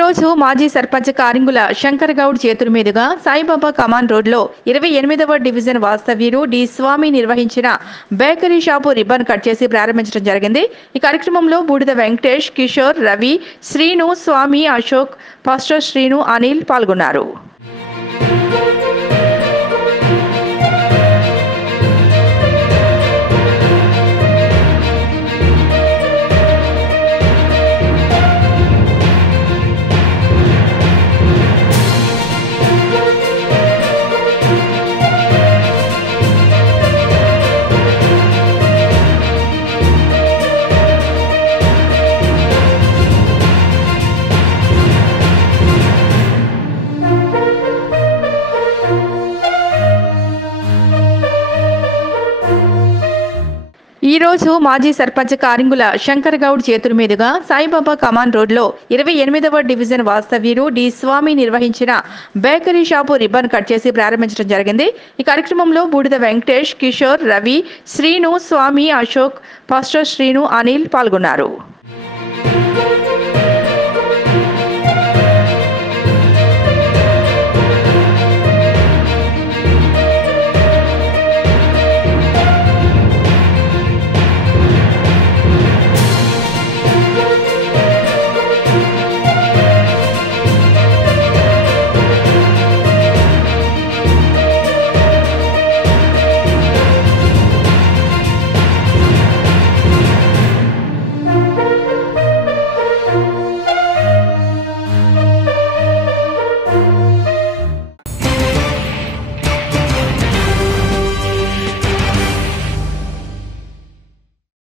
రోజు మాజీ సర్పంచ్ కారింగుల శంకర్ గౌడ్ చేతుల మీదుగా సాయిబాబా కమాన్ రోడ్లో 28వ డివిజన్ వాస్తవ్యులు డి స్వామి నిర్వహించిన బేకరీ షాపు రిబ్బన్ కట్ చేసి ప్రారంభించడం జరిగింది. ఈ కార్యక్రమంలో బూడిద వెంకటేష్, కిషోర్, రవి, శ్రీను, స్వామి, అశోక్, పాస్టర్ శ్రీను, అనిల్ పాల్గొన్నారు. ఈ రోజు మాజీ సర్పంచ్ కారింగుల శంకర్ గౌడ్ చేతుల మీదుగా సాయిబాబా కమాన్ రోడ్లో 28వ డివిజన్ వాస్తవ్యులు డి స్వామి నిర్వహించిన బేకరీ షాపు రిబ్బన్ కట్ చేసి ప్రారంభించడం జరిగింది. ఈ కార్యక్రమంలో బూడిద వెంకటేష్, కిషోర్, రవి, శ్రీను, స్వామి, అశోక్, పాస్టర్ శ్రీను, అనిల్ పాల్గొన్నారు.